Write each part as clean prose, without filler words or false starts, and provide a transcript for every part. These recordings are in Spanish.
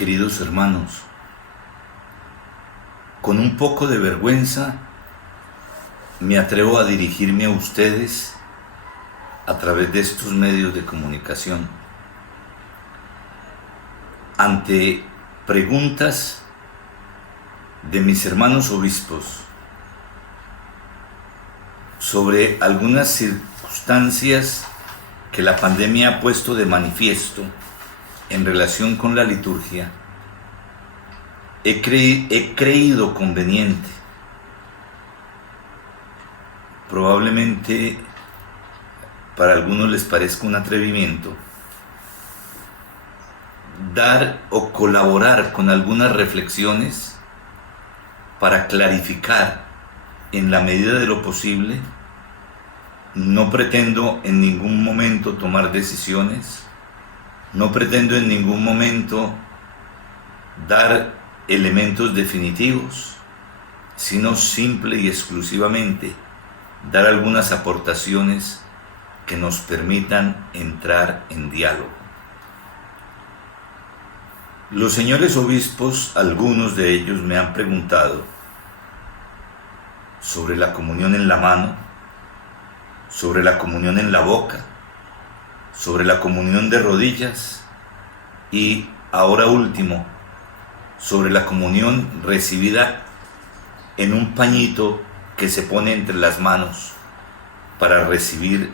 Queridos hermanos, con un poco de vergüenza me atrevo a dirigirme a ustedes a través de estos medios de comunicación ante preguntas de mis hermanos obispos sobre algunas circunstancias que la pandemia ha puesto de manifiesto en relación con la liturgia. He creído conveniente, probablemente para algunos les parezca un atrevimiento, dar o colaborar con algunas reflexiones para clarificar en la medida de lo posible. No pretendo en ningún momento tomar decisiones, no pretendo en ningún momento dar elementos definitivos, sino simple y exclusivamente dar algunas aportaciones que nos permitan entrar en diálogo. Los señores obispos, algunos de ellos me han preguntado sobre la comunión en la mano, sobre la comunión en la boca, sobre la comunión de rodillas y, ahora último, sobre la comunión recibida en un pañito que se pone entre las manos para recibir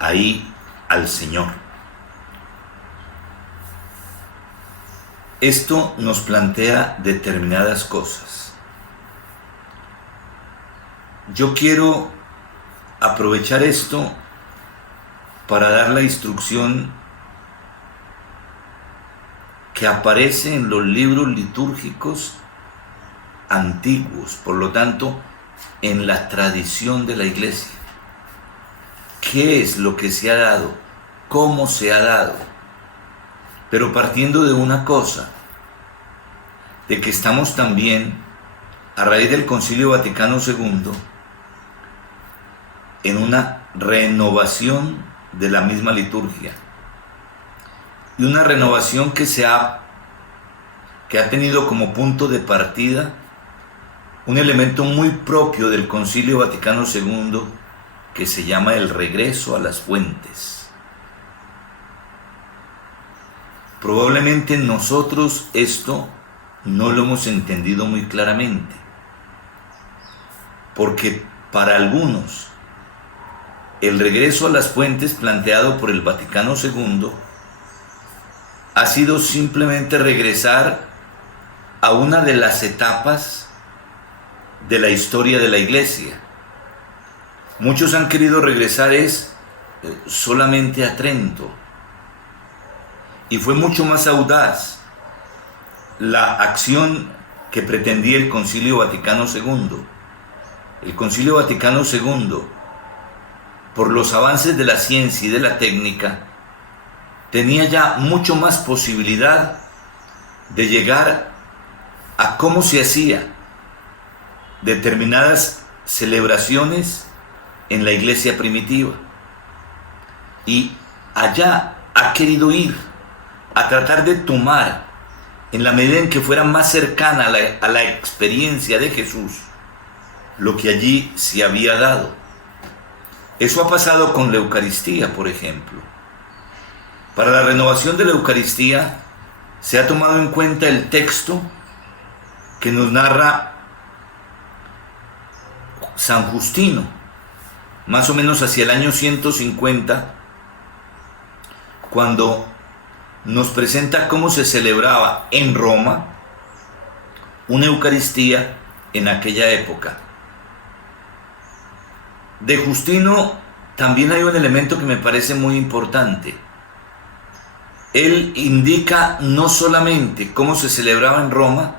ahí al Señor. Esto nos plantea determinadas cosas. Yo quiero aprovechar esto para dar la instrucción que aparece en los libros litúrgicos antiguos, por lo tanto, en la tradición de la Iglesia. ¿Qué es lo que se ha dado? ¿Cómo se ha dado? Pero partiendo de una cosa, de que estamos también, a raíz del Concilio Vaticano II, en una renovación de la misma liturgia. Y una renovación que ha tenido como punto de partida un elemento muy propio del Concilio Vaticano II que se llama el regreso a las fuentes. Probablemente nosotros esto no lo hemos entendido muy claramente, porque para algunos el regreso a las fuentes planteado por el Vaticano II ha sido simplemente regresar a una de las etapas de la historia de la Iglesia. Muchos han querido regresar solamente a Trento, y fue mucho más audaz la acción que pretendía el Concilio Vaticano II. El Concilio Vaticano II, por los avances de la ciencia y de la técnica, tenía ya mucho más posibilidad de llegar a cómo se hacía determinadas celebraciones en la iglesia primitiva. Y allá ha querido ir a tratar de tomar, en la medida en que fuera más cercana a la experiencia de Jesús, lo que allí se había dado. Eso ha pasado con la Eucaristía, por ejemplo. Para la renovación de la Eucaristía se ha tomado en cuenta el texto que nos narra San Justino, más o menos hacia el año 150, cuando nos presenta cómo se celebraba en Roma una Eucaristía en aquella época. De Justino también hay un elemento que me parece muy importante. Él indica no solamente cómo se celebraba en Roma,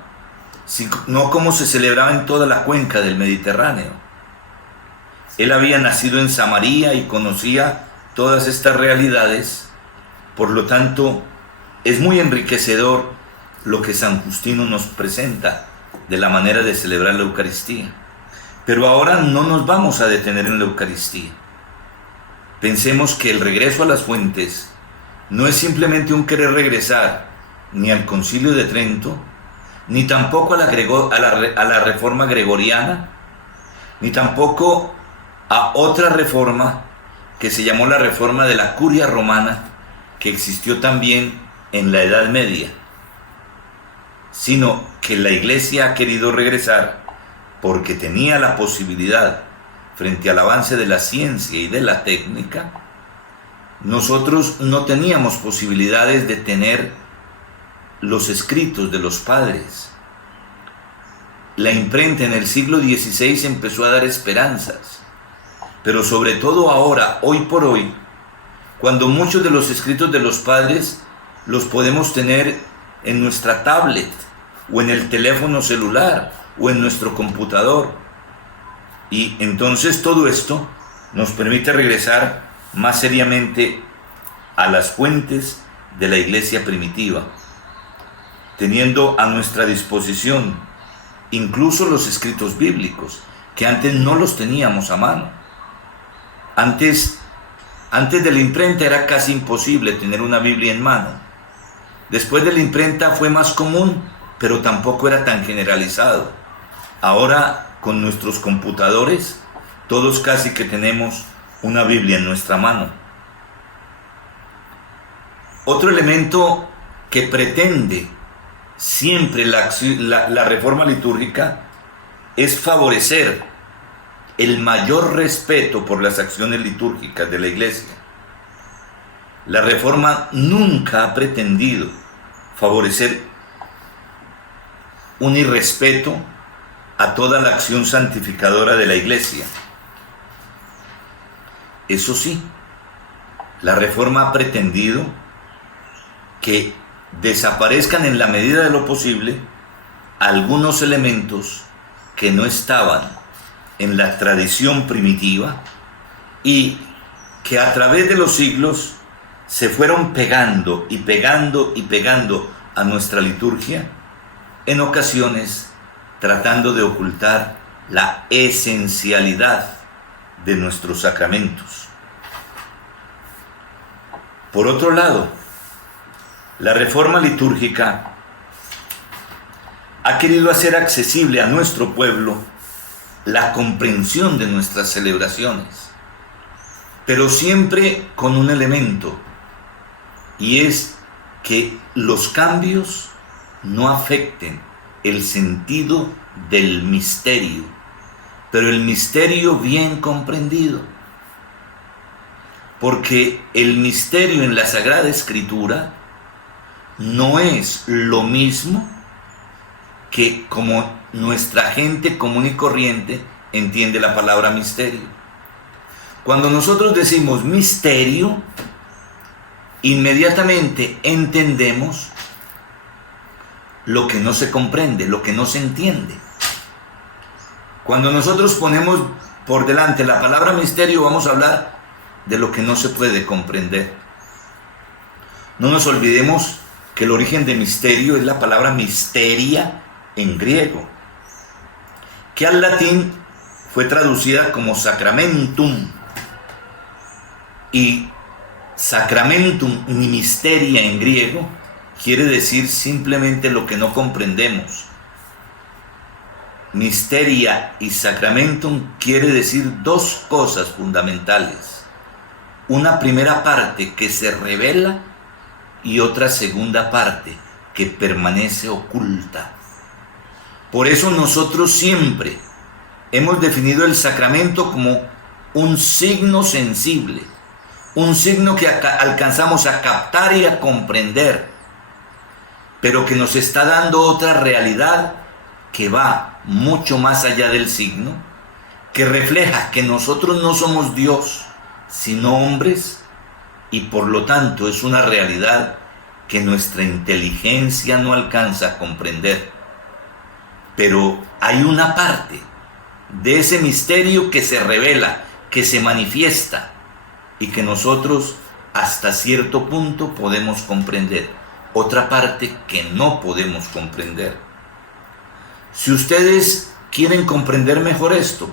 sino cómo se celebraba en toda la cuenca del Mediterráneo. Él había nacido en Samaria y conocía todas estas realidades, por lo tanto, es muy enriquecedor lo que San Justino nos presenta de la manera de celebrar la Eucaristía. Pero ahora no nos vamos a detener en la Eucaristía. Pensemos que el regreso a las fuentes no es simplemente un querer regresar ni al Concilio de Trento, ni tampoco a la Reforma Gregoriana, ni tampoco a otra reforma que se llamó la Reforma de la Curia Romana, que existió también en la Edad Media, sino que la Iglesia ha querido regresar porque tenía la posibilidad, frente al avance de la ciencia y de la técnica. Nosotros no teníamos posibilidades de tener los escritos de los padres. La imprenta en el siglo XVI empezó a dar esperanzas, pero sobre todo ahora, hoy por hoy, cuando muchos de los escritos de los padres los podemos tener en nuestra tablet, o en el teléfono celular, o en nuestro computador. Y entonces todo esto nos permite regresar más seriamente a las fuentes de la iglesia primitiva, teniendo a nuestra disposición incluso los escritos bíblicos, que antes no los teníamos a mano. Antes de la imprenta era casi imposible tener una Biblia en mano. Después de la imprenta fue más común, pero tampoco era tan generalizado. Ahora, con nuestros computadores, todos casi que tenemos una Biblia en nuestra mano. Otro elemento que pretende siempre la reforma litúrgica es favorecer el mayor respeto por las acciones litúrgicas de la Iglesia. La reforma nunca ha pretendido favorecer un irrespeto a toda la acción santificadora de la Iglesia. Eso sí, la reforma ha pretendido que desaparezcan en la medida de lo posible algunos elementos que no estaban en la tradición primitiva y que a través de los siglos se fueron pegando y pegando y pegando a nuestra liturgia, en ocasiones tratando de ocultar la esencialidad de nuestros sacramentos. Por otro lado, la reforma litúrgica ha querido hacer accesible a nuestro pueblo la comprensión de nuestras celebraciones, pero siempre con un elemento, y es que los cambios no afecten el sentido del misterio, pero el misterio bien comprendido, porque el misterio en la Sagrada Escritura no es lo mismo que como nuestra gente común y corriente entiende la palabra misterio. Cuando nosotros decimos misterio, inmediatamente entendemos lo que no se comprende, lo que no se entiende. Cuando nosotros ponemos por delante la palabra misterio, vamos a hablar de lo que no se puede comprender. No nos olvidemos que el origen de misterio es la palabra misteria en griego, que al latín fue traducida como sacramentum, y sacramentum ni misteria en griego quiere decir simplemente lo que no comprendemos. Misteria y sacramentum quiere decir dos cosas fundamentales: una primera parte que se revela y otra segunda parte que permanece oculta. Por eso nosotros siempre hemos definido el sacramento como un signo sensible, un signo que alcanzamos a captar y a comprender, pero que nos está dando otra realidad que va mucho más allá del signo, que refleja que nosotros no somos Dios, sino hombres, y por lo tanto es una realidad que nuestra inteligencia no alcanza a comprender. Pero hay una parte de ese misterio que se revela, que se manifiesta, y que nosotros hasta cierto punto podemos comprender. Otra parte que no podemos comprender. Si ustedes quieren comprender mejor esto,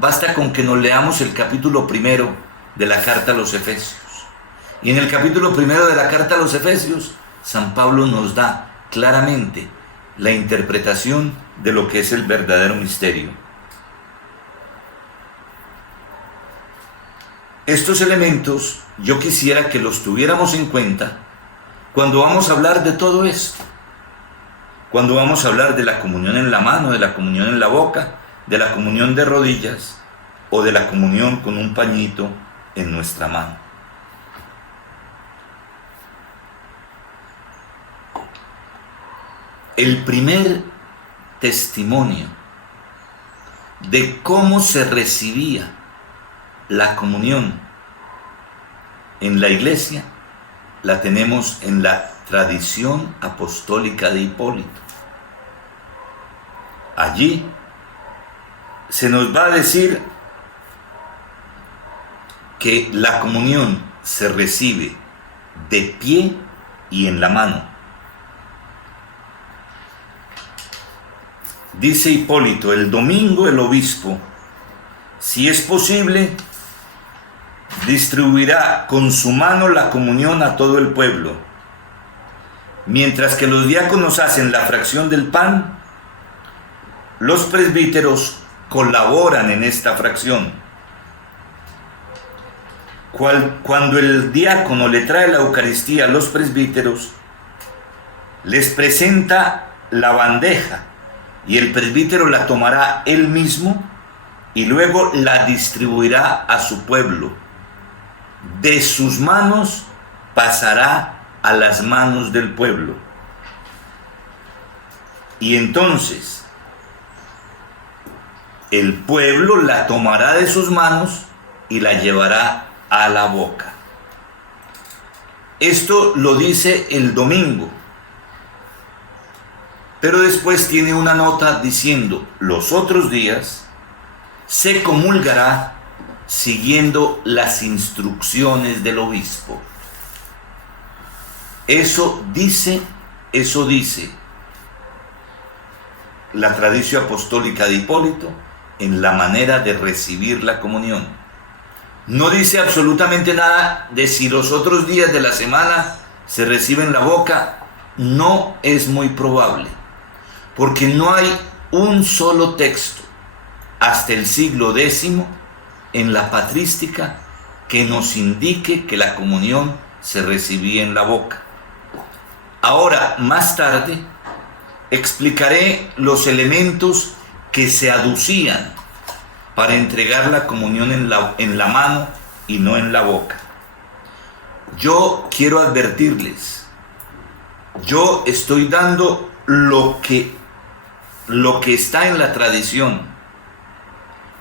basta con que nos leamos el capítulo 1 de la carta a los Efesios. Y en el capítulo 1 de la carta a los Efesios San Pablo nos da claramente la interpretación de lo que es el verdadero misterio. Estos elementos yo quisiera que los tuviéramos en cuenta cuando vamos a hablar de todo esto. Cuando vamos a hablar de la comunión en la mano, de la comunión en la boca, de la comunión de rodillas o de la comunión con un pañito en nuestra mano. El primer testimonio de cómo se recibía la comunión en la iglesia la tenemos en la tradición apostólica de Hipólito. Allí se nos va a decir que la comunión se recibe de pie y en la mano. Dice Hipólito: el domingo el obispo, si es posible, distribuirá con su mano la comunión a todo el pueblo, mientras que los diáconos hacen la fracción del pan. Los presbíteros colaboran en esta fracción. Cuando el diácono le trae la Eucaristía a los presbíteros, les presenta la bandeja y el presbítero la tomará él mismo y luego la distribuirá a su pueblo. De sus manos pasará a las manos del pueblo. Y entonces el pueblo la tomará de sus manos y la llevará a la boca. Esto lo dice el domingo, pero después tiene una nota diciendo: los otros días se comulgará siguiendo las instrucciones del obispo. Eso dice la tradición apostólica de Hipólito en la manera de recibir la comunión. No dice absolutamente nada de si los otros días de la semana se recibe en la boca. No es muy probable, porque no hay un solo texto hasta el siglo X en la patrística que nos indique que la comunión se recibía en la boca. Ahora, más tarde, explicaré los elementos que se aducían para entregar la comunión en la mano y no en la boca. Yo quiero advertirles, yo estoy dando lo que está en la tradición.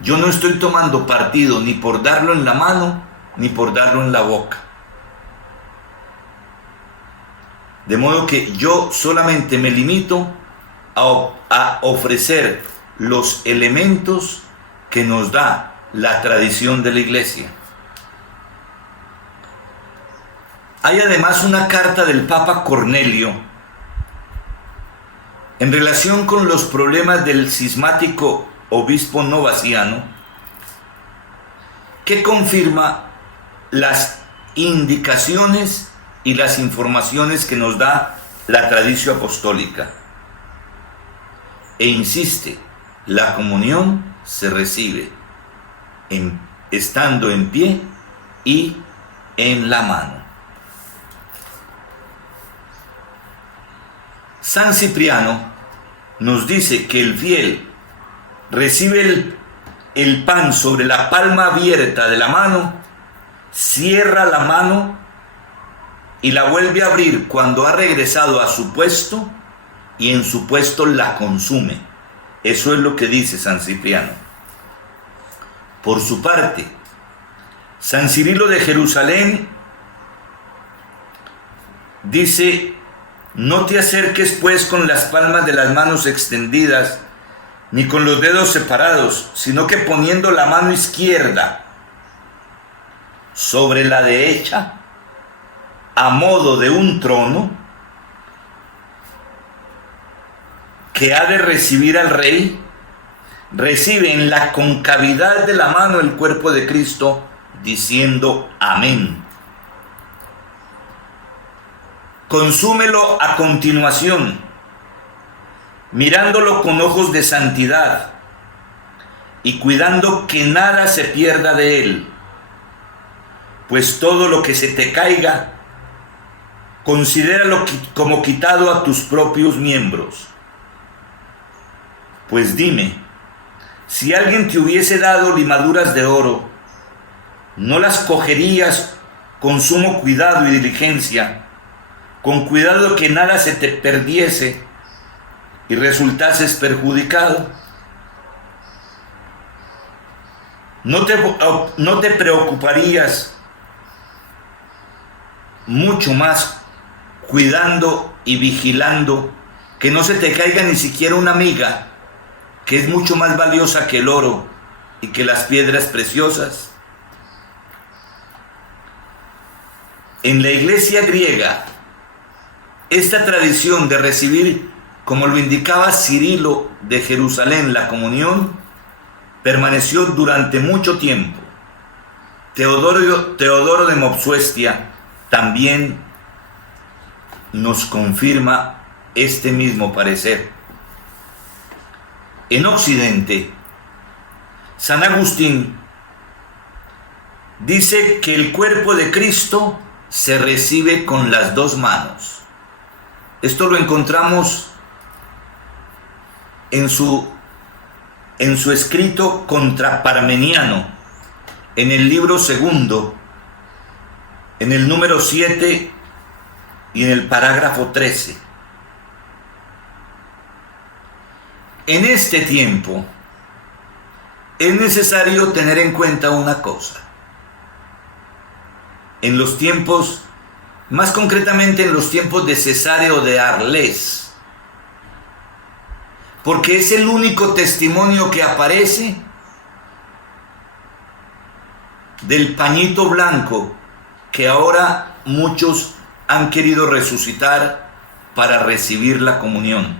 Yo no estoy tomando partido ni por darlo en la mano ni por darlo en la boca. De modo que yo solamente me limito a ofrecer los elementos que nos da la tradición de la Iglesia. Hay además una carta del Papa Cornelio en relación con los problemas del cismático obispo novaciano, que confirma las indicaciones y las informaciones que nos da la tradición apostólica. E insiste: la comunión se recibe estando en pie y en la mano. San Cipriano nos dice que el fiel recibe el pan sobre la palma abierta de la mano, cierra la mano y la vuelve a abrir cuando ha regresado a su puesto, y en su puesto la consume. Eso es lo que dice San Cipriano. Por su parte, San Cirilo de Jerusalén dice: no te acerques pues con las palmas de las manos extendidas, ni con los dedos separados, sino que poniendo la mano izquierda sobre la derecha, a modo de un trono, que ha de recibir al Rey, recibe en la concavidad de la mano el cuerpo de Cristo, diciendo amén. consúmelo a continuación, mirándolo con ojos de santidad y cuidando que nada se pierda de él, pues todo lo que se te caiga, considéralo como quitado a tus propios miembros. Pues dime, si alguien te hubiese dado limaduras de oro, ¿no las cogerías con sumo cuidado y diligencia, con cuidado que nada se te perdiese y resultases perjudicado? ¿No te preocuparías mucho más cuidando y vigilando que no se te caiga ni siquiera una miga, que es mucho más valiosa que el oro y que las piedras preciosas? En la iglesia griega, esta tradición de recibir, como lo indicaba Cirilo de Jerusalén, la comunión, permaneció durante mucho tiempo. Teodoro de Mopsuestia también nos confirma este mismo parecer. En Occidente, San Agustín dice que el cuerpo de Cristo se recibe con las dos manos. Esto lo encontramos en su escrito contra Parmeniano, en el libro segundo, en el número 7 y en el parágrafo 13. En este tiempo es necesario tener en cuenta una cosa. En los tiempos, más concretamente en los tiempos de Cesáreo de Arles, porque es el único testimonio que aparece del pañito blanco que ahora muchos han querido resucitar para recibir la comunión.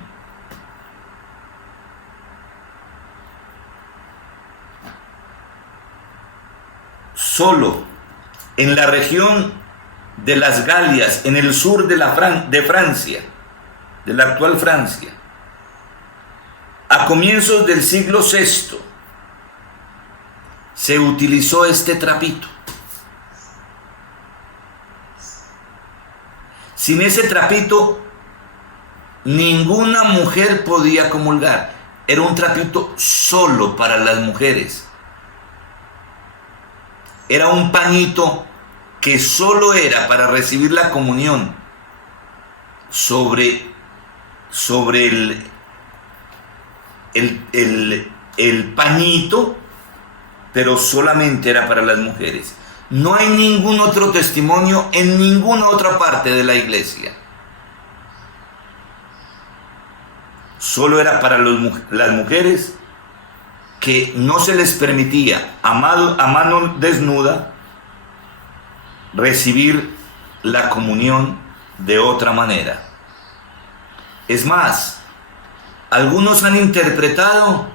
Solo en la región de las Galias, en el sur de Francia, de la actual Francia, a comienzos del siglo VI, se utilizó este trapito. Sin ese trapito, ninguna mujer podía comulgar. Era un trapito solo para las mujeres. Era un pañito que solo era para recibir la comunión sobre el pañito, pero solamente era para las mujeres. No hay ningún otro testimonio en ninguna otra parte de la iglesia. Solo era para las mujeres, que no se les permitía a mano desnuda recibir la comunión de otra manera. Es más, algunos han interpretado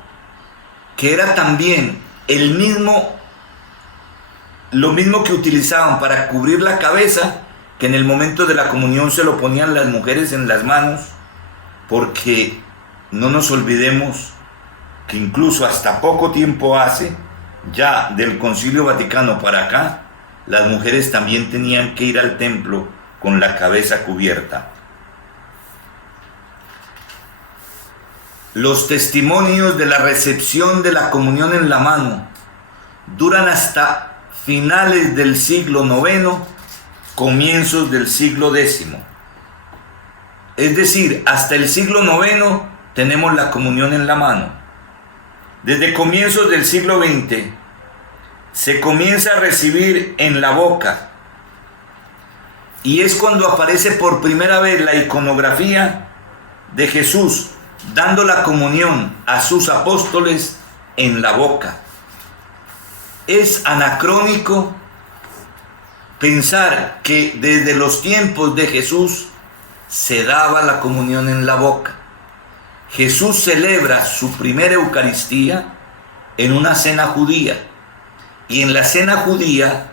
que era también lo mismo que utilizaban para cubrir la cabeza, que en el momento de la comunión se lo ponían las mujeres en las manos, porque no nos olvidemos que incluso hasta poco tiempo hace, ya del Concilio Vaticano para acá, las mujeres también tenían que ir al templo con la cabeza cubierta. Los testimonios de la recepción de la comunión en la mano duran hasta finales del siglo IX, comienzos del siglo X. Es decir, hasta el siglo IX tenemos la comunión en la mano. Desde comienzos del siglo XX se comienza a recibir en la boca, y es cuando aparece por primera vez la iconografía de Jesús dando la comunión a sus apóstoles en la boca. Es anacrónico pensar que desde los tiempos de Jesús se daba la comunión en la boca. Jesús celebra su primera Eucaristía en una cena judía, y en la cena judía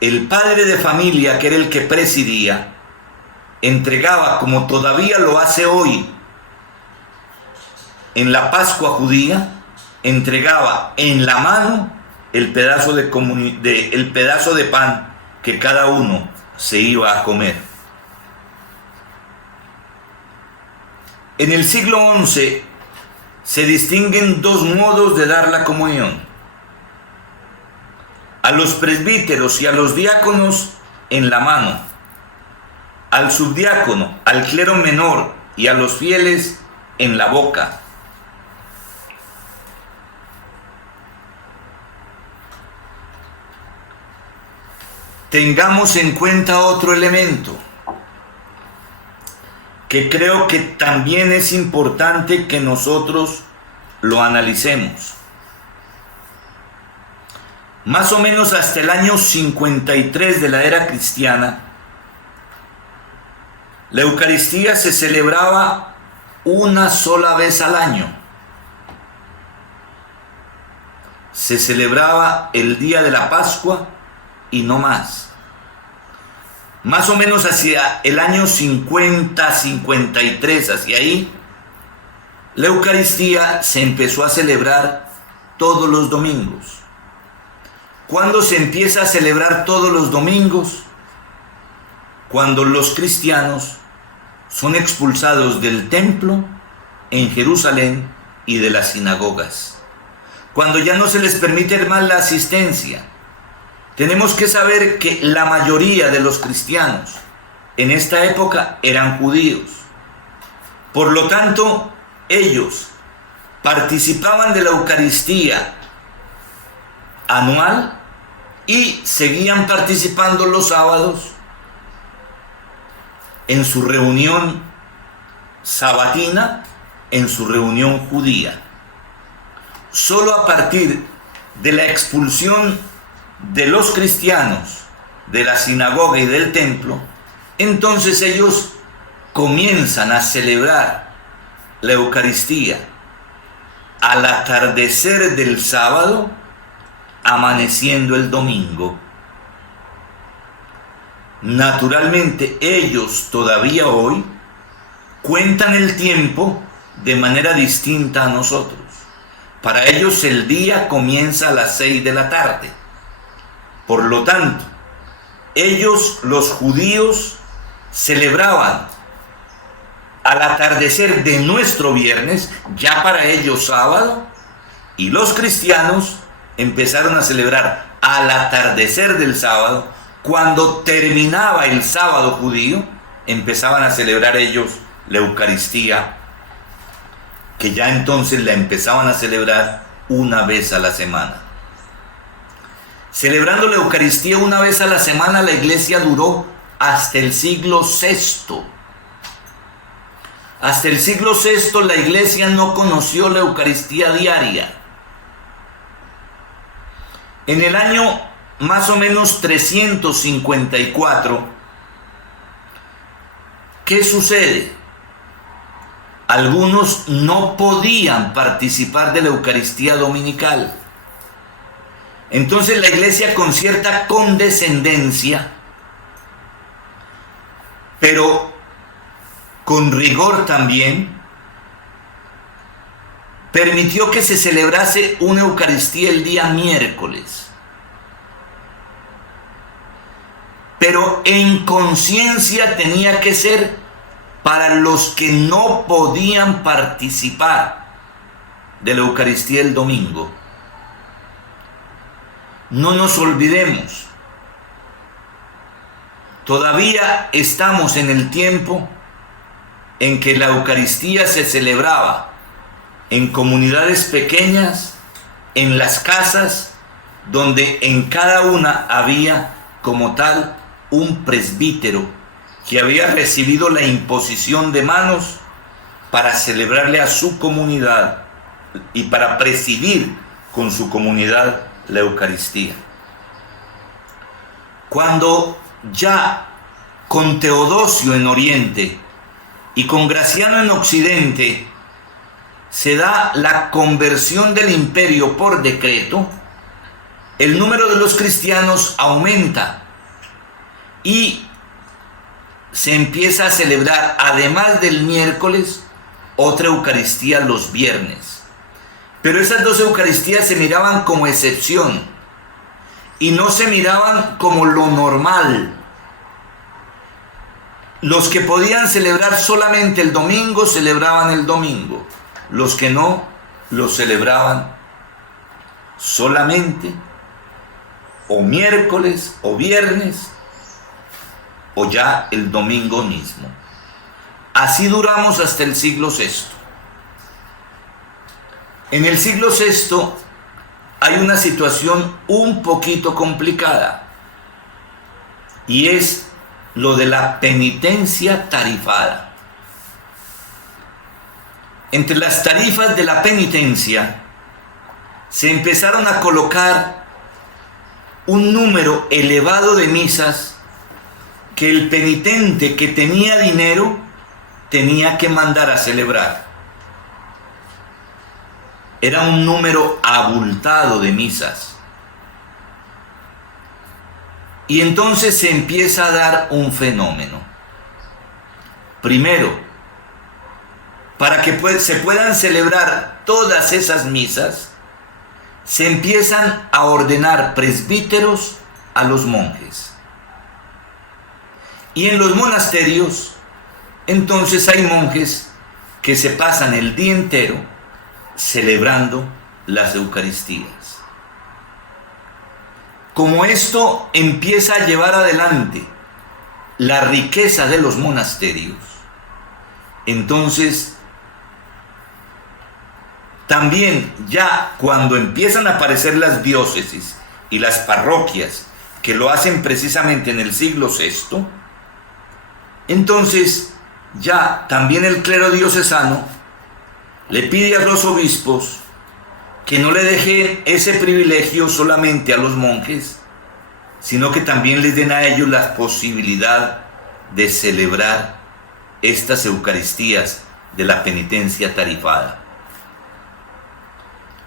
el padre de familia, que era el que presidía, entregaba, como todavía lo hace hoy en la Pascua judía, entregaba en la mano el pedazo de pan que cada uno se iba a comer. En el siglo XI se distinguen dos modos de dar la comunión. A los presbíteros y a los diáconos en la mano, al subdiácono, al clero menor y a los fieles en la boca. Tengamos en cuenta otro elemento que creo que también es importante que nosotros lo analicemos. Más o menos hasta el año 53 de la era cristiana, la Eucaristía se celebraba una sola vez al año. Se celebraba el día de la Pascua y no más. Más o menos hacia el año 50, 53, hacia ahí, la Eucaristía se empezó a celebrar todos los domingos. ¿Cuándo se empieza a celebrar todos los domingos? Cuando los cristianos son expulsados del templo en Jerusalén y de las sinagogas. Cuando ya no se les permite más la asistencia. Tenemos que saber que la mayoría de los cristianos en esta época eran judíos. Por lo tanto, ellos participaban de la Eucaristía anual y seguían participando los sábados en su reunión sabatina, en su reunión judía. Solo a partir de la expulsión de los cristianos de la sinagoga y del templo, entonces ellos comienzan a celebrar la Eucaristía al atardecer del sábado, amaneciendo el domingo. Naturalmente, ellos todavía hoy cuentan el tiempo de manera distinta a nosotros. Para ellos el día comienza a las 6 de la tarde. Por lo tanto, ellos, los judíos, celebraban al atardecer de nuestro viernes, ya para ellos sábado, y los cristianos empezaron a celebrar al atardecer del sábado. Cuando terminaba el sábado judío, empezaban a celebrar ellos la Eucaristía, que ya entonces la empezaban a celebrar una vez a la semana. Celebrando la Eucaristía una vez a la semana, la iglesia duró hasta el siglo VI. Hasta el siglo VI la iglesia no conoció la Eucaristía diaria. En el año más o menos 354, ¿qué sucede? Algunos no podían participar de la Eucaristía dominical. Entonces la iglesia, con cierta condescendencia, pero con rigor también, permitió que se celebrase una Eucaristía el día miércoles. Pero en conciencia tenía que ser para los que no podían participar de la Eucaristía el domingo. No nos olvidemos, todavía estamos en el tiempo en que la Eucaristía se celebraba en comunidades pequeñas, en las casas, donde en cada una había como tal un presbítero que había recibido la imposición de manos para celebrarle a su comunidad y para presidir con su comunidad la Eucaristía. Cuando ya con Teodosio en Oriente y con Graciano en Occidente se da la conversión del imperio por decreto, el número de los cristianos aumenta y se empieza a celebrar, además del miércoles, otra Eucaristía los viernes. Pero esas dos Eucaristías se miraban como excepción y no se miraban como lo normal. Los que podían celebrar solamente el domingo, celebraban el domingo. Los que no, lo celebraban solamente o miércoles o viernes o ya el domingo mismo. Así duramos hasta el siglo VI. En el siglo VI hay una situación un poquito complicada y es lo de la penitencia tarifada. Entre las tarifas de la penitencia se empezaron a colocar un número elevado de misas que el penitente que tenía dinero tenía que mandar a celebrar. Era un número abultado de misas. Y entonces se empieza a dar un fenómeno. Primero, para que se puedan celebrar todas esas misas, se empiezan a ordenar presbíteros a los monjes. Y en los monasterios, entonces hay monjes que se pasan el día entero celebrando las Eucaristías. Como esto empieza a llevar adelante la riqueza de los monasterios, entonces también ya cuando empiezan a aparecer las diócesis y las parroquias que lo hacen precisamente en el siglo VI, entonces ya también el clero diocesano le pide a los obispos que no le dejen ese privilegio solamente a los monjes, sino que también les den a ellos la posibilidad de celebrar estas Eucaristías de la penitencia tarifada.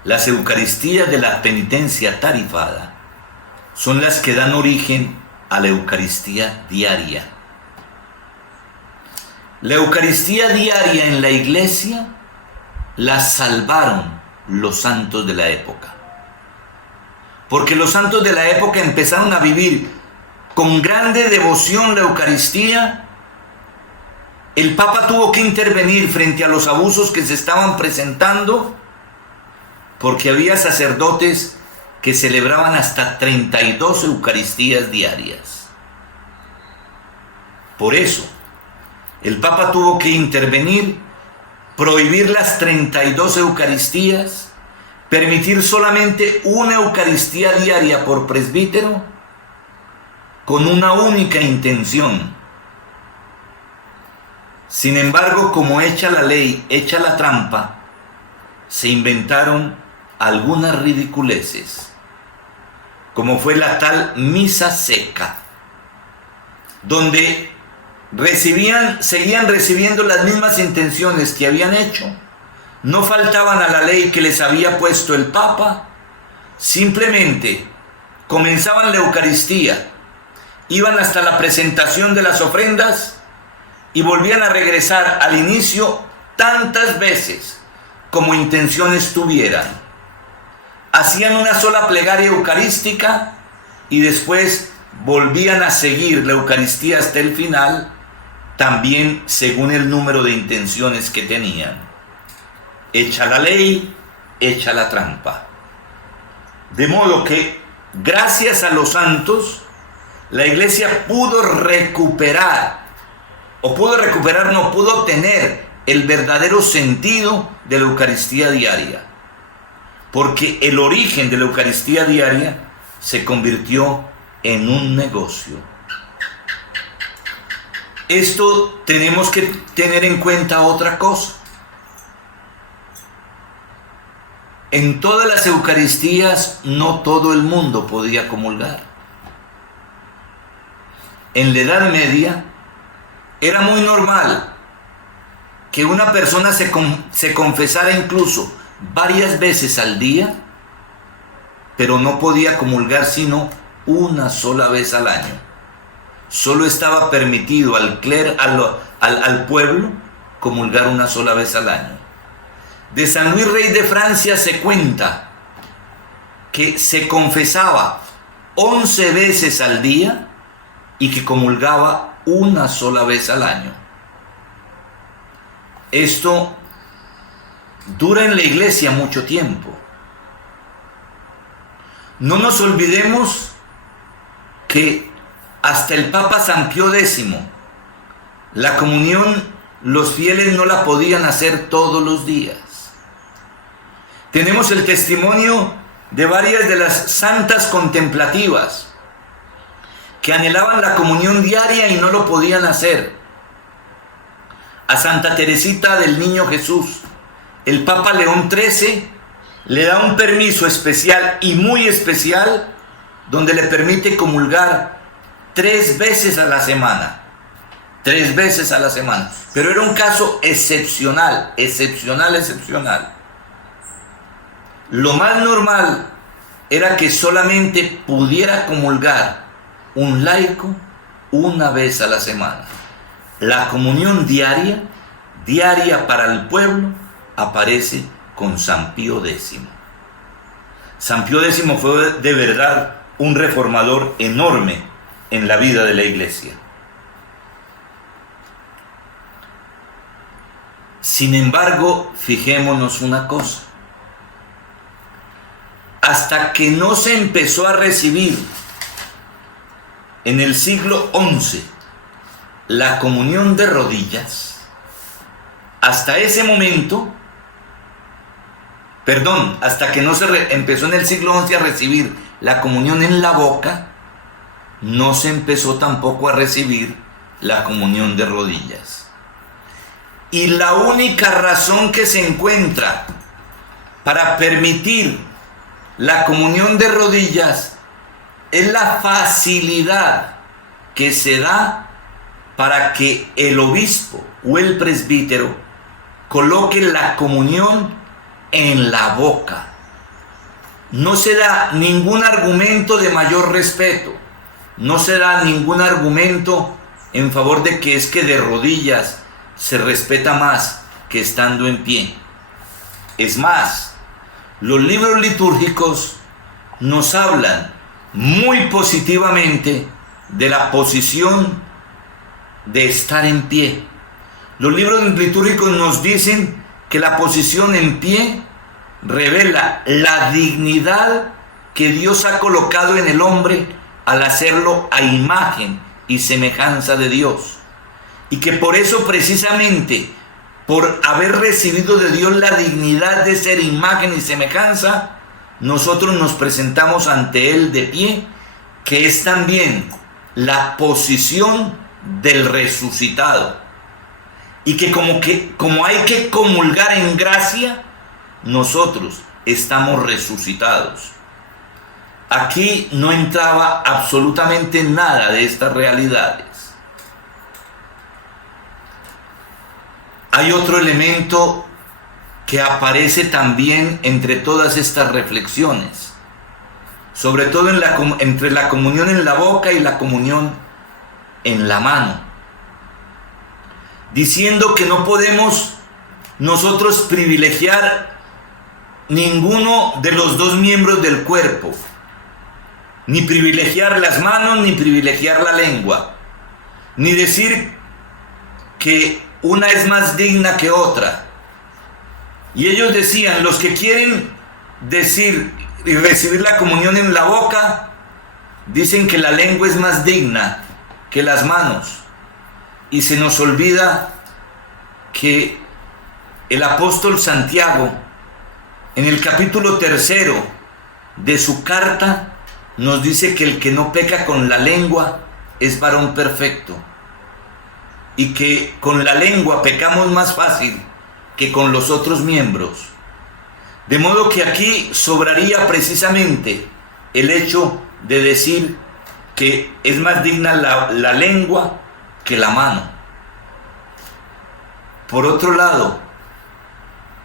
Las Eucaristías de la penitencia tarifada son las que dan origen a la Eucaristía diaria. La Eucaristía diaria en la Iglesia la salvaron los santos de la época. Porque los santos de la época empezaron a vivir con grande devoción la Eucaristía. El Papa tuvo que intervenir frente a los abusos que se estaban presentando, porque había sacerdotes que celebraban hasta 32 Eucaristías diarias. Por eso, el Papa tuvo que intervenir, prohibir las 32 Eucaristías, permitir solamente una Eucaristía diaria por presbítero, con una única intención. Sin embargo, como hecha la ley, hecha la trampa, se inventaron algunas ridiculeces, como fue la tal misa seca, donde seguían recibiendo las mismas intenciones que habían hecho, no faltaban a la ley que les había puesto el Papa, simplemente comenzaban la Eucaristía, iban hasta la presentación de las ofrendas y volvían a regresar al inicio tantas veces como intenciones tuvieran. Hacían una sola plegaria eucarística y después volvían a seguir la Eucaristía hasta el final, también según el número de intenciones que tenían. Hecha la ley, hecha la trampa. De modo que, gracias a los santos, la Iglesia pudo tener el verdadero sentido de la Eucaristía diaria. Porque el origen de la Eucaristía diaria se convirtió en un negocio. Esto tenemos que tener en cuenta otra cosa. En todas las Eucaristías no todo el mundo podía comulgar. En la Edad Media era muy normal que una persona se confesara incluso varias veces al día, pero no podía comulgar sino una sola vez al año. solo estaba permitido al pueblo comulgar una sola vez al año. De San Luis Rey de Francia se cuenta que se confesaba 11 veces al día y que comulgaba una sola vez al año. Esto dura en la iglesia mucho tiempo. No nos olvidemos que hasta el Papa San Pío X, la comunión los fieles no la podían hacer todos los días. Tenemos el testimonio de varias de las santas contemplativas que anhelaban la comunión diaria y no lo podían hacer. A Santa Teresita del Niño Jesús, el Papa León XIII le da un permiso especial y muy especial donde le permite comulgar 3 veces a la semana. 3 veces a la semana. Pero era un caso excepcional. Lo más normal era que solamente pudiera comulgar un laico una vez a la semana. La comunión diaria para el pueblo, aparece con San Pío X. San Pío X fue de verdad un reformador enorme en la vida de la iglesia. Sin embargo, fijémonos una cosa. Hasta que no se empezó a recibir en el siglo XI la comunión de rodillas, hasta ese momento, hasta que no se empezó en el siglo XI a recibir la comunión en la boca, no se empezó tampoco a recibir la comunión de rodillas. Y la única razón que se encuentra para permitir la comunión de rodillas es la facilidad que se da para que el obispo o el presbítero coloque la comunión en la boca. No se da ningún argumento de mayor respeto, no se da ningún argumento en favor de que es que de rodillas se respeta más que estando en pie. Es más, los libros litúrgicos nos hablan muy positivamente de la posición de estar en pie. Los libros litúrgicos nos dicen que la posición en pie revela la dignidad que Dios ha colocado en el hombre al hacerlo a imagen y semejanza de Dios. Y que por eso, precisamente, por haber recibido de Dios la dignidad de ser imagen y semejanza, nosotros nos presentamos ante Él de pie, que es también la posición del resucitado. Y que como hay que comulgar en gracia, nosotros estamos resucitados. Aquí no entraba absolutamente nada de estas realidades. Hay otro elemento que aparece también entre todas estas reflexiones, sobre todo entre la comunión en la boca y la comunión en la mano, diciendo que no podemos nosotros privilegiar ninguno de los 2 miembros del cuerpo, ni privilegiar las manos, ni privilegiar la lengua, ni decir que una es más digna que otra. Y ellos decían, los que quieren decir y recibir la comunión en la boca, dicen que la lengua es más digna que las manos. Y se nos olvida que el apóstol Santiago, en el capítulo 3 de su carta, nos dice que el que no peca con la lengua es varón perfecto. Y que con la lengua pecamos más fácil que con los otros miembros. De modo que aquí sobraría precisamente el hecho de decir que es más digna la lengua que la mano. Por otro lado,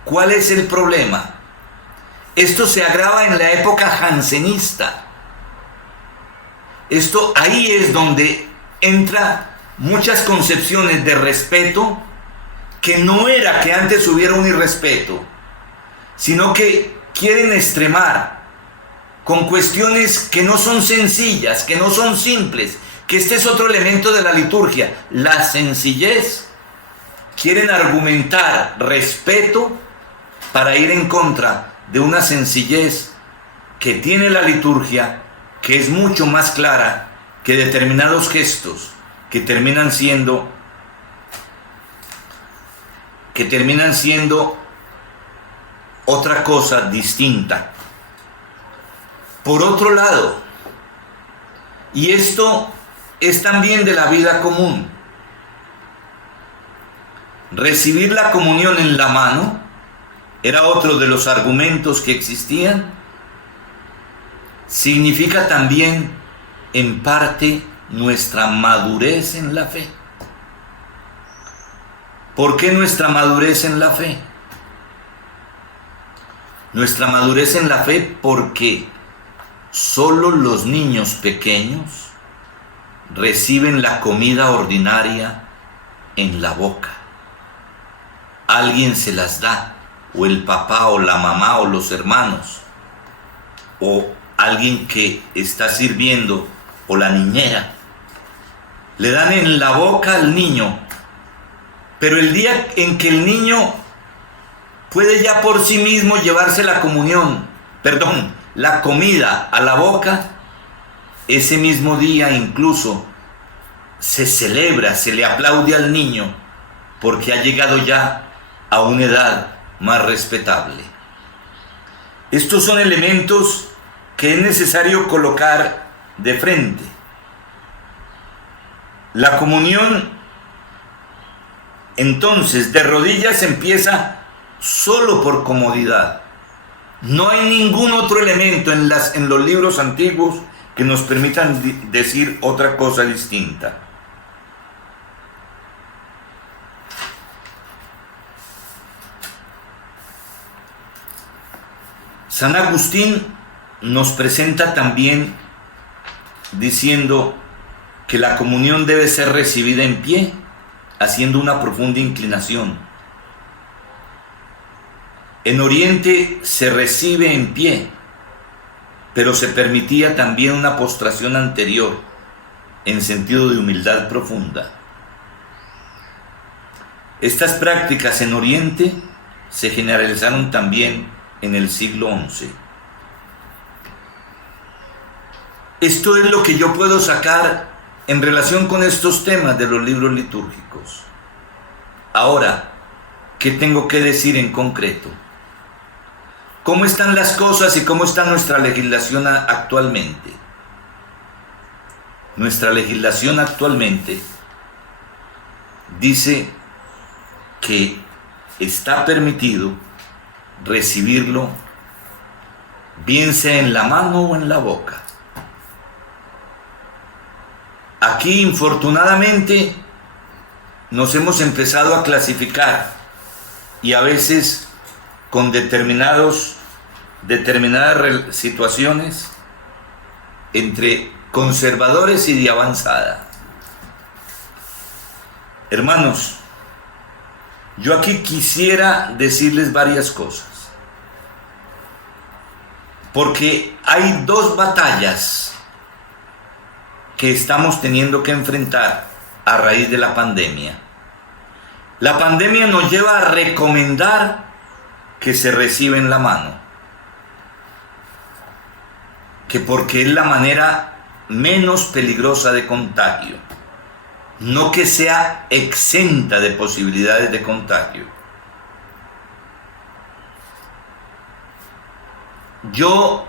¿cuál es el problema? Esto se agrava en la época jansenista. Ahí es donde entra muchas concepciones de respeto que no era que antes hubiera un irrespeto, sino que quieren extremar con cuestiones que no son sencillas, que no son simples, que este es otro elemento de la liturgia, la sencillez. Quieren argumentar respeto para ir en contra de una sencillez que tiene la liturgia, que es mucho más clara que determinados gestos que terminan siendo otra cosa distinta. Por otro lado, y esto es también de la vida común, recibir la comunión en la mano era otro de los argumentos que existían. Significa también, en parte, nuestra madurez en la fe. ¿Por qué nuestra madurez en la fe? Nuestra madurez en la fe porque solo los niños pequeños reciben la comida ordinaria en la boca. Alguien se las da, o el papá o la mamá o los hermanos, o alguien que está sirviendo, o la niñera, le dan en la boca al niño. Pero el día en que el niño puede ya por sí mismo llevarse la comida a la boca, ese mismo día incluso se celebra, se le aplaude al niño porque ha llegado ya a una edad más respetable. Estos son elementos que es necesario colocar de frente. La comunión, entonces, de rodillas empieza solo por comodidad. No hay ningún otro elemento en los libros antiguos que nos permitan decir otra cosa distinta. San Agustín nos presenta también diciendo que la comunión debe ser recibida en pie, haciendo una profunda inclinación. En Oriente se recibe en pie, pero se permitía también una postración anterior, en sentido de humildad profunda. Estas prácticas en Oriente se generalizaron también en el siglo XI. Esto es lo que yo puedo sacar en relación con estos temas de los libros litúrgicos. Ahora, ¿qué tengo que decir en concreto? ¿Cómo están las cosas y cómo está nuestra legislación actualmente? Nuestra legislación actualmente dice que está permitido recibirlo, bien sea en la mano o en la boca. Aquí, infortunadamente, nos hemos empezado a clasificar y a veces con determinadas situaciones entre conservadores y de avanzada. Hermanos, yo aquí quisiera decirles varias cosas, porque hay dos batallas que estamos teniendo que enfrentar a raíz de la pandemia. La pandemia nos lleva a recomendar que se reciba en la mano, que porque es la manera menos peligrosa de contagio, no que sea exenta de posibilidades de contagio. Yo,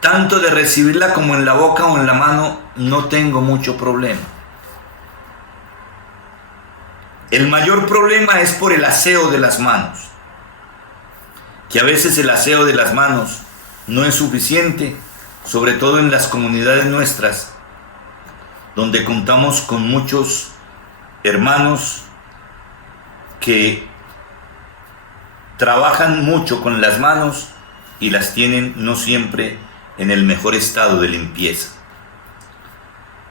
tanto de recibirla como en la boca o en la mano, no tengo mucho problema. El mayor problema es por el aseo de las manos, que a veces el aseo de las manos no es suficiente, sobre todo en las comunidades nuestras, donde contamos con muchos hermanos que trabajan mucho con las manos y las tienen no siempre en el mejor estado de limpieza.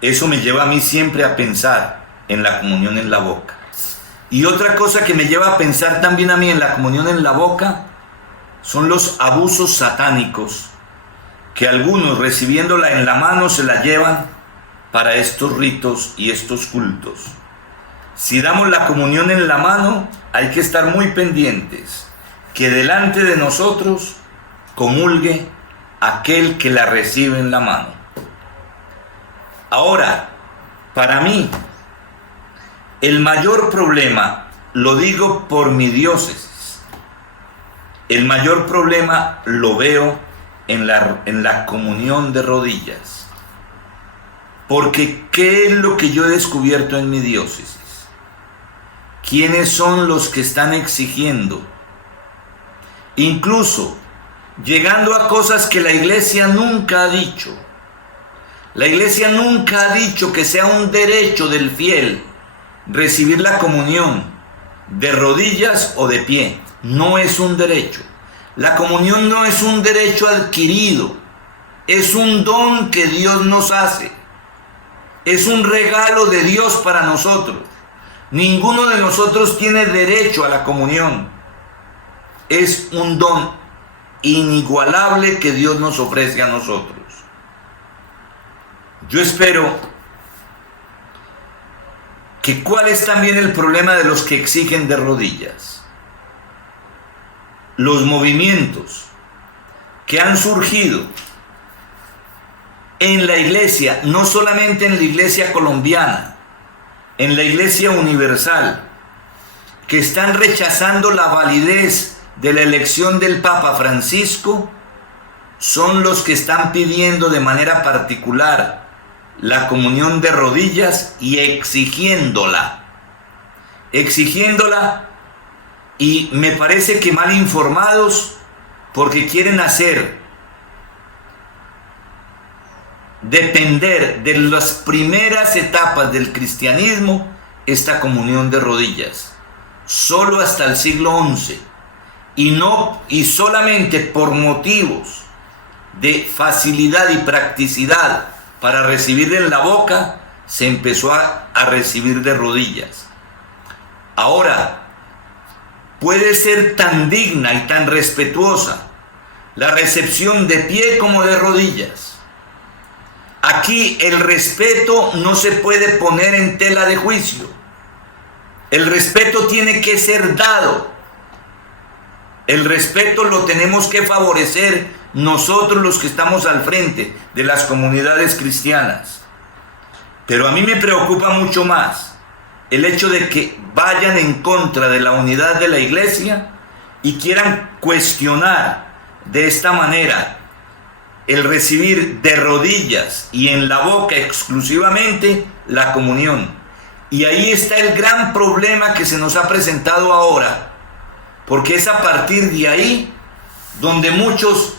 Eso me lleva a mí siempre a pensar en la comunión en la boca. Y otra cosa que me lleva a pensar también a mí en la comunión en la boca son los abusos satánicos que algunos, recibiéndola en la mano, se la llevan para estos ritos y estos cultos. Si damos la comunión en la mano, hay que estar muy pendientes que delante de nosotros comulgue aquel que la recibe en la mano. Ahora, para mí, el mayor problema, lo digo por mi diócesis, el mayor problema lo veo en la comunión de rodillas. Porque ¿qué es lo que yo he descubierto en mi diócesis? ¿Quiénes son los que están exigiendo? Incluso llegando a cosas que la iglesia nunca ha dicho. La iglesia nunca ha dicho que sea un derecho del fiel recibir la comunión de rodillas o de pie. No es un derecho. La comunión no es un derecho adquirido. Es un don que Dios nos hace. Es un regalo de Dios para nosotros. Ninguno de nosotros tiene derecho a la comunión. Es un don inigualable que Dios nos ofrece a nosotros. Yo espero que cuál es también el problema de los que exigen de rodillas. Los movimientos que han surgido en la iglesia, no solamente en la iglesia colombiana, en la iglesia universal, que están rechazando la validez de la elección del Papa Francisco, son los que están pidiendo de manera particular la comunión de rodillas y exigiéndola, y me parece que mal informados, porque quieren hacer depender de las primeras etapas del cristianismo esta comunión de rodillas, solo hasta el siglo XI, y solamente por motivos de facilidad y practicidad para recibir en la boca, se empezó a recibir de rodillas. Ahora, puede ser tan digna y tan respetuosa la recepción de pie como de rodillas. Aquí el respeto no se puede poner en tela de juicio. El respeto tiene que ser dado. El respeto lo tenemos que favorecer nosotros los que estamos al frente de las comunidades cristianas. Pero a mí me preocupa mucho más el hecho de que vayan en contra de la unidad de la iglesia y quieran cuestionar de esta manera el recibir de rodillas y en la boca exclusivamente la comunión. Y ahí está el gran problema que se nos ha presentado ahora, porque es a partir de ahí donde muchos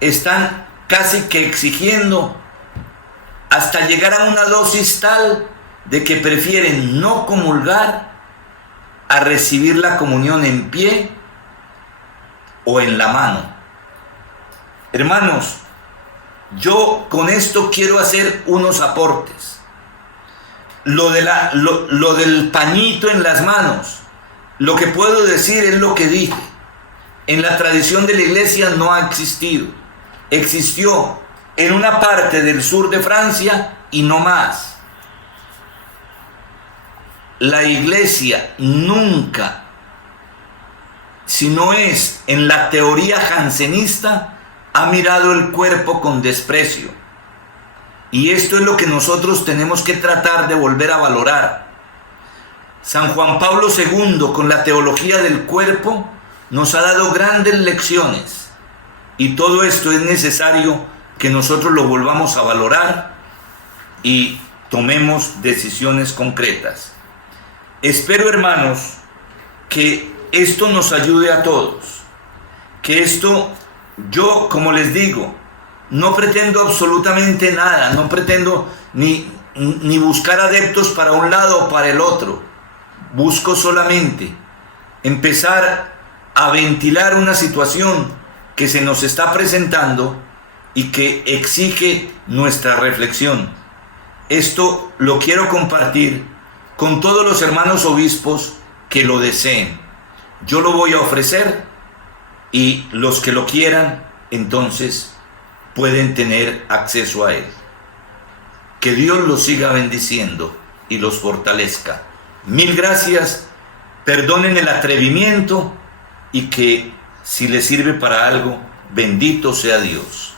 están casi que exigiendo hasta llegar a una dosis tal de que prefieren no comulgar a recibir la comunión en pie o en la mano. Hermanos, yo con esto quiero hacer unos aportes. Lo del pañito en las manos, lo que puedo decir es lo que dije. En la tradición de la iglesia no ha existido. Existió en una parte del sur de Francia y no más. La iglesia nunca, si no es en la teoría jansenista, ha mirado el cuerpo con desprecio. Y esto es lo que nosotros tenemos que tratar de volver a valorar. San Juan Pablo II, con la teología del cuerpo, nos ha dado grandes lecciones. Y todo esto es necesario que nosotros lo volvamos a valorar y tomemos decisiones concretas. Espero, hermanos, que esto nos ayude a todos. Que esto, yo, como les digo, no pretendo absolutamente nada, no pretendo ni buscar adeptos para un lado o para el otro. Busco solamente empezar a ventilar una situación que se nos está presentando y que exige nuestra reflexión. esto lo quiero compartir con todos los hermanos obispos que lo deseen. Yo lo voy a ofrecer y los que lo quieran, entonces pueden tener acceso a él. Que Dios los siga bendiciendo y los fortalezca. Mil gracias, perdonen el atrevimiento y que si les sirve para algo, bendito sea Dios.